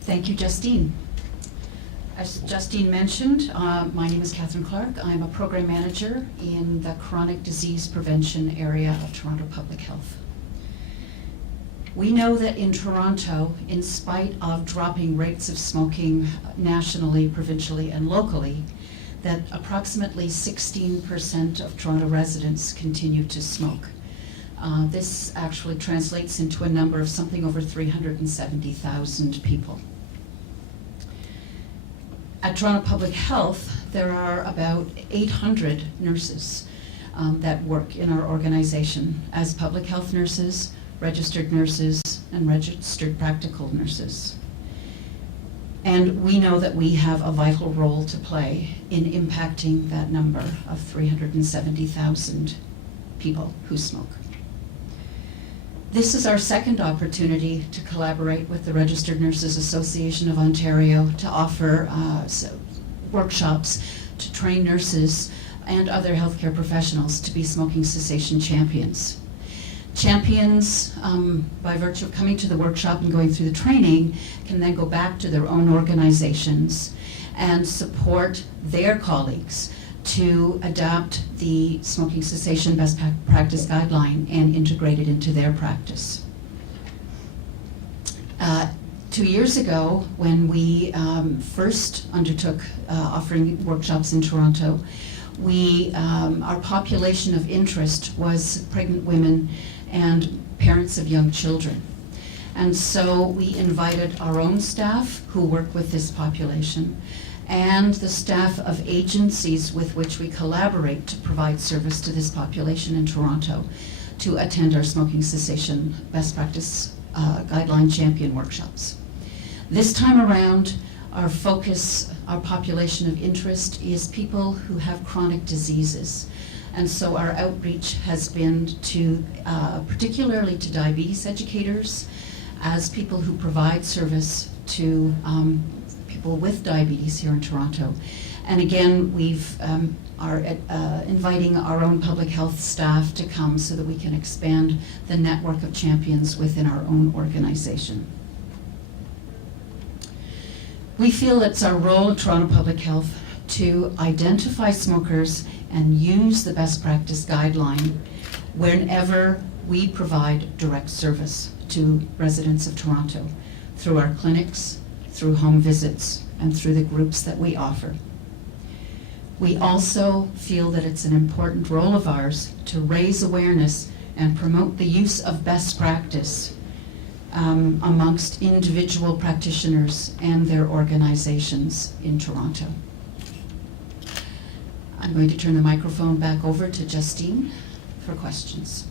Thank you, Justine. As Justine mentioned, my name is Catherine Clark. I'm a program manager in the chronic disease prevention area of Toronto Public Health. We know that in Toronto, in spite of dropping rates of smoking nationally, provincially, and locally, that approximately 16% of Toronto residents continue to smoke. This actually translates into a number of something over 370,000 people. At Toronto Public Health, there are about 800 nurses that work in our organization as public health nurses, registered nurses, and registered practical nurses. And we know that we have a vital role to play in impacting that number of 370,000 people who smoke. This is our second opportunity to collaborate with the Registered Nurses Association of Ontario to offer workshops to train nurses and other healthcare professionals to be smoking cessation champions. Champions, by virtue of coming to the workshop and going through the training, can then go back to their own organizations and support their colleagues to adapt the smoking cessation best practice guideline and integrate it into their practice. 2 years ago, when we first undertook offering workshops in Toronto, our population of interest was pregnant women and parents of young children. And so we invited our own staff who work with this population and the staff of agencies with which we collaborate to provide service to this population in Toronto to attend our smoking cessation best practice guideline champion workshops. This time around, our focus, our population of interest is people who have chronic diseases. And so our outreach has been to, particularly to diabetes educators, as people who provide service to people with diabetes here in Toronto. And again, we've are inviting our own public health staff to come so that we can expand the network of champions within our own organization. We feel it's our role at Toronto Public Health to identify smokers and use the best practice guideline whenever we provide direct service to residents of Toronto through our clinics, through home visits, and through the groups that we offer. We also feel that it's an important role of ours to raise awareness and promote the use of best practice amongst individual practitioners and their organizations in Toronto. I'm going to turn the microphone back over to Justine for questions.